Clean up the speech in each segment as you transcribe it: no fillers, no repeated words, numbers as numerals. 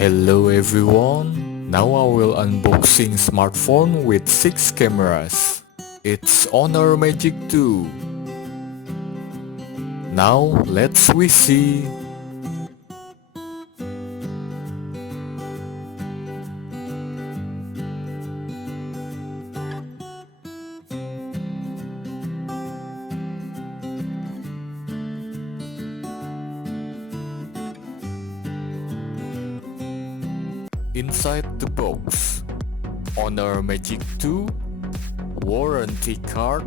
Hello everyone, now I will unboxing smartphone with 6 cameras. It's Honor Magic 2. Now let's we see. Inside the box, Honor Magic 2, warranty card,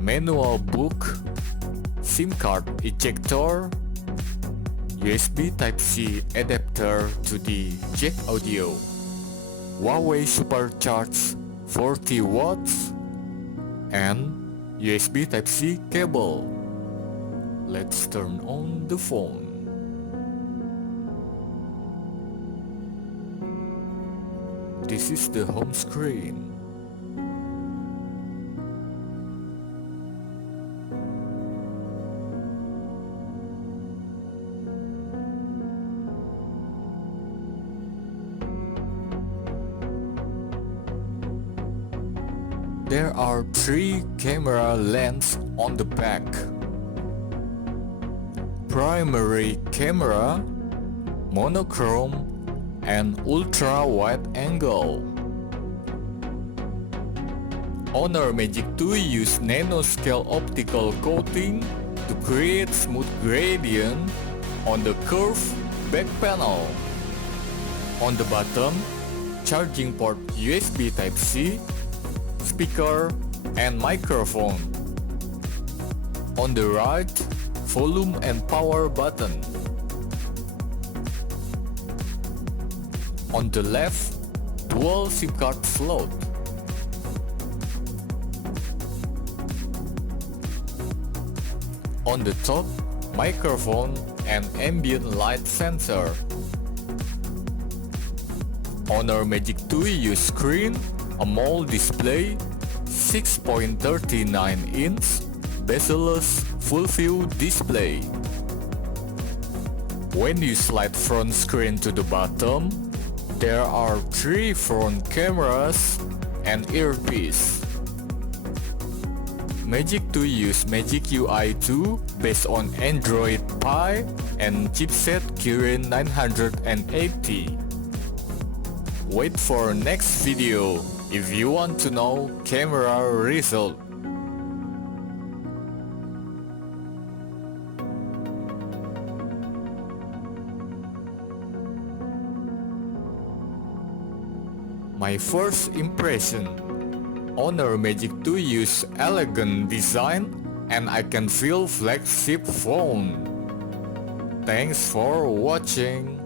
manual book, SIM card ejector, USB Type-C adapter to the jack audio, Huawei supercharged 40 watts, and USB Type-C cable. Let's turn on the phone. This is the home screen. There are 3 camera lenses on the back. Primary camera, monochrome, and ultra-wide angle. Honor Magic 2 use nanoscale optical coating to create smooth gradient on the curved back panel. On the bottom, charging port USB Type-C, speaker, and microphone. On the right, volume and power button. On the left, dual SIM card slot. On the top, microphone and ambient light sensor. Honor Magic 2 use screen, AMOLED display, 6.39 inch, bezel-less full view display. When you slide front screen to the bottom, there are 3 front cameras and earpiece. Magic 2 use Magic UI 2 based on Android Pie and chipset Kirin 980. Wait for next video if you want to know camera result. My first impression, Honor Magic 2 use elegant design and I can feel flagship phone. Thanks for watching.